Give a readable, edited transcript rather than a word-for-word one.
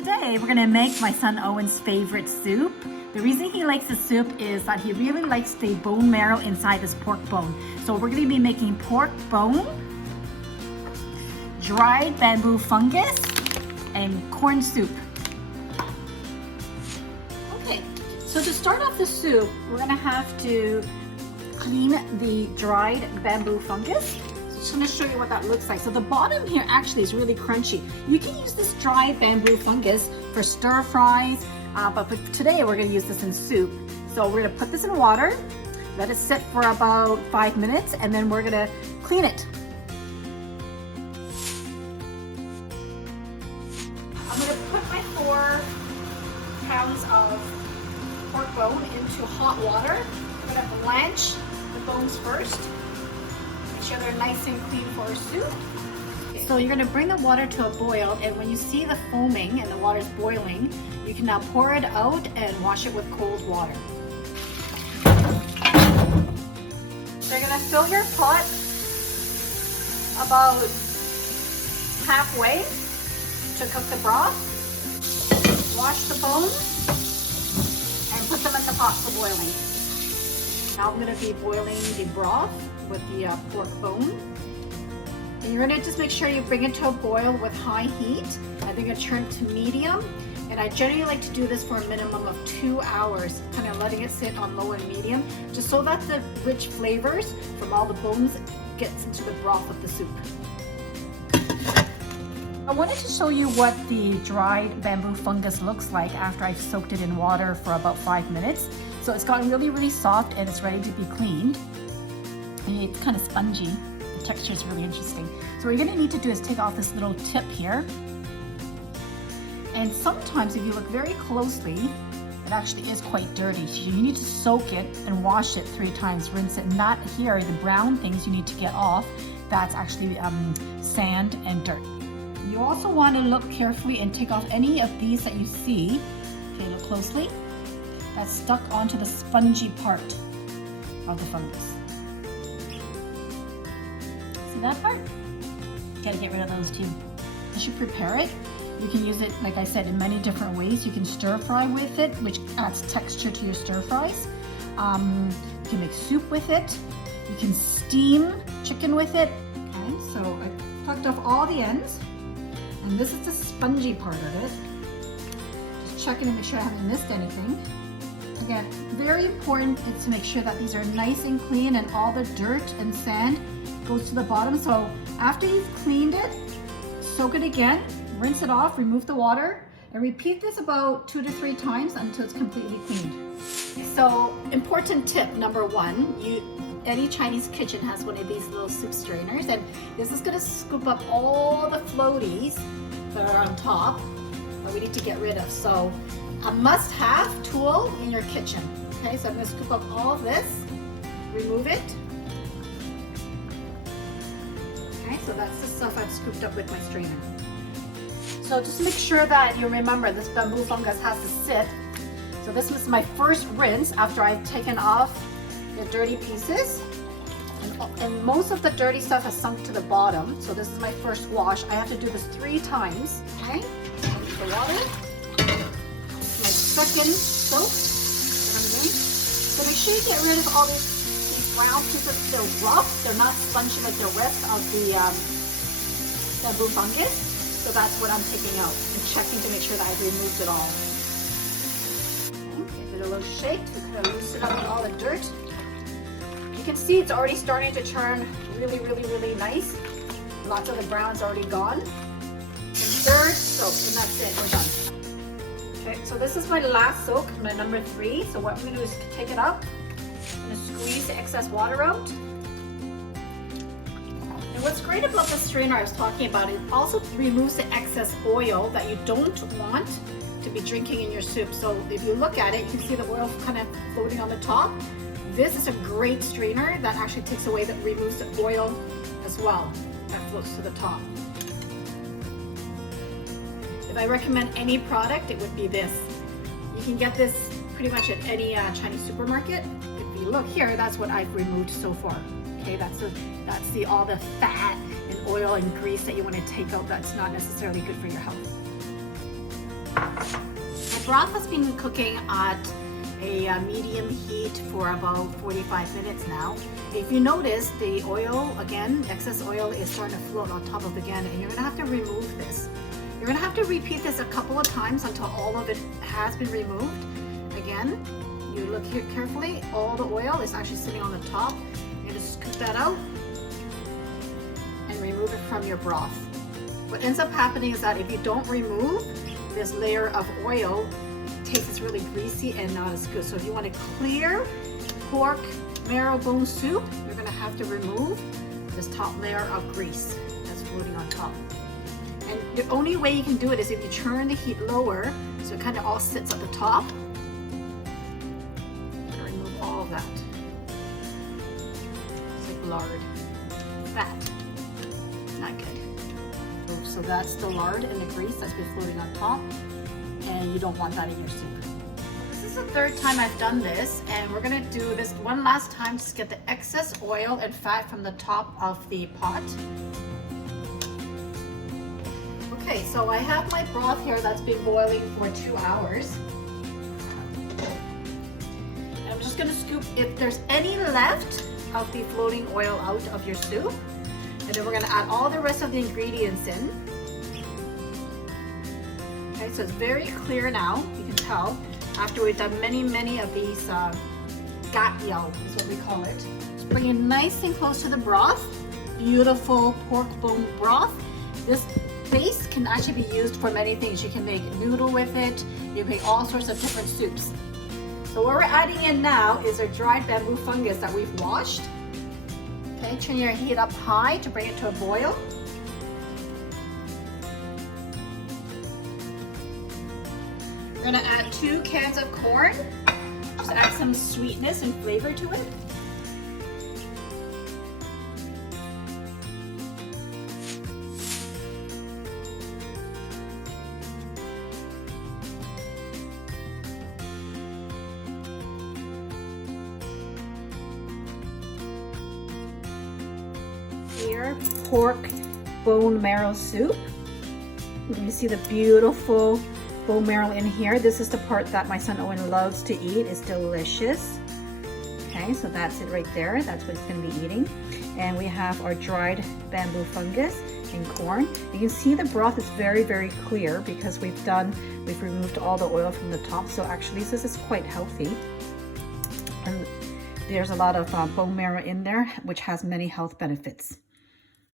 Today we're gonna make my son Owen's favorite soup. The reason he likes the soup is that he really likes the bone marrow inside this pork bone. So we're gonna be making pork bone, dried bamboo fungus, and corn soup. Okay, so to start off the soup, we're gonna have to clean the dried bamboo fungus. I'm just going to show you what that looks like. So the bottom here actually is really crunchy. You can use this dry bamboo fungus for stir fries, but for today we're going to use this in soup. So we're going to put this in water, let it sit for about 5 minutes, and then we're going to clean it. I'm going to put my 4 pounds of pork bone into hot water. I'm going to blanch the bones first. Make sure they're nice and clean for our soup. So you're going to bring the water to a boil, and when you see the foaming and the water's boiling, you can now pour it out and wash it with cold water. So you're going to fill your pot about halfway to cook the broth. Wash the bones and put them in the pot for boiling. Now I'm going to be boiling the broth with the pork bone. And you're gonna just make sure you bring it to a boil with high heat. I think I turn it to medium. And I generally like to do this for a minimum of 2 hours, kind of letting it sit on low and medium, just so that the rich flavors from all the bones gets into the broth of the soup. I wanted to show you what the dried bamboo fungus looks like after I've soaked it in water for about 5 minutes. So it's gotten really, really soft and it's ready to be cleaned. It's kind of spongy. The texture is really interesting. So what you're going to need to do is take off this little tip here. And sometimes if you look very closely, it actually is quite dirty. So you need to soak it and wash it 3 times, rinse it. And that here, the brown things you need to get off, that's actually sand and dirt. You also want to look carefully and take off any of these that you see. Okay, look closely. That's stuck onto the spongy part of the fungus. See that part? Gotta get rid of those too. As you prepare it, you can use it, like I said, in many different ways. You can stir fry with it, which adds texture to your stir fries. You can make soup with it. You can steam chicken with it. Okay, so I plucked off all the ends, and this is the spongy part of it. Just checking to make sure I haven't missed anything. Again, very important is to make sure that these are nice and clean and all the dirt and sand goes to the bottom. So after you've cleaned it, soak it again, rinse it off, remove the water, and repeat this about 2 to 3 times until it's completely cleaned. So important tip number 1, any Chinese kitchen has one of these little soup strainers, and this is going to scoop up all the floaties that are on top that we need to get rid of. So a must-have tool in your kitchen. Okay, so I'm going to scoop up all of this, remove it. Okay, so that's the stuff I've scooped up with my strainer. So just make sure that you remember this bamboo fungus has to sit. So this was my first rinse after I've taken off the dirty pieces. And most of the dirty stuff has sunk to the bottom. So this is my first wash. I have to do this 3 times. Okay, the water. My second soak that I'm doing. So make sure you get rid of all these brown pieces. They're rough. They're not spongy like the rest of the bamboo fungus. So that's what I'm taking out and checking to make sure that I've removed it all. Okay, give it a little shake to kind of loosen up all the dirt. You can see it's already starting to turn really, really, really nice. Lots of the brown's already gone. And 3rd soak, and that's it, we're done. Okay, so this is my last soak, my number 3. So what I'm going to do is take it up and squeeze the excess water out. And what's great about the strainer I was talking about, it also removes the excess oil that you don't want to be drinking in your soup. So if you look at it, you can see the oil kind of floating on the top. This is a great strainer that actually takes away, that removes the oil as well that floats to the top. If I recommend any product, it would be this. You can get this pretty much at any Chinese supermarket. If you look here, that's what I've removed so far. Okay, that's all the fat and oil and grease that you want to take out that's not necessarily good for your health. The broth has been cooking at a medium heat for about 45 minutes now. If you notice, the oil, again, excess oil is starting to float on top of again, and you're gonna have to remove this. You're gonna have to repeat this a couple of times until all of it has been removed. Again, you look here carefully, all the oil is actually sitting on the top. You're gonna scoop that out and remove it from your broth. What ends up happening is that if you don't remove this layer of oil, it tastes really greasy and not as good. So if you want a clear pork marrow bone soup, you're gonna have to remove this top layer of grease that's floating on top. And the only way you can do it is if you turn the heat lower, so it kind of all sits at the top. Remove all of that. It's like lard, fat, not good. So that's the lard and the grease that's been floating on top, and you don't want that in your soup. This is the third time I've done this, and we're gonna do this one last time to get the excess oil and fat from the top of the pot. Okay, so I have my broth here that's been boiling for 2 hours. And I'm just gonna scoop if there's any left of the floating oil out of your soup. And then we're gonna add all the rest of the ingredients in. Okay, so it's very clear now, you can tell, after we've done many of these gatyo is what we call it. Just bring it nice and close to the broth. Beautiful pork bone broth. This base can actually be used for many things. You can make noodle with it. You can make all sorts of different soups. So what we're adding in now is our dried bamboo fungus that we've washed. Okay, turn your heat up high to bring it to a boil. We're gonna add 2 cans of corn. Just add some sweetness and flavor to it. Here, pork bone marrow soup. You see the beautiful bone marrow in here. This is the part that my son Owen loves to eat. It's delicious. Okay, so that's it right there. That's what he's going to be eating. And we have our dried bamboo fungus and corn. You can see the broth is very clear because we've removed all the oil from the top. So actually this is quite healthy. And there's a lot of bone marrow in there, which has many health benefits.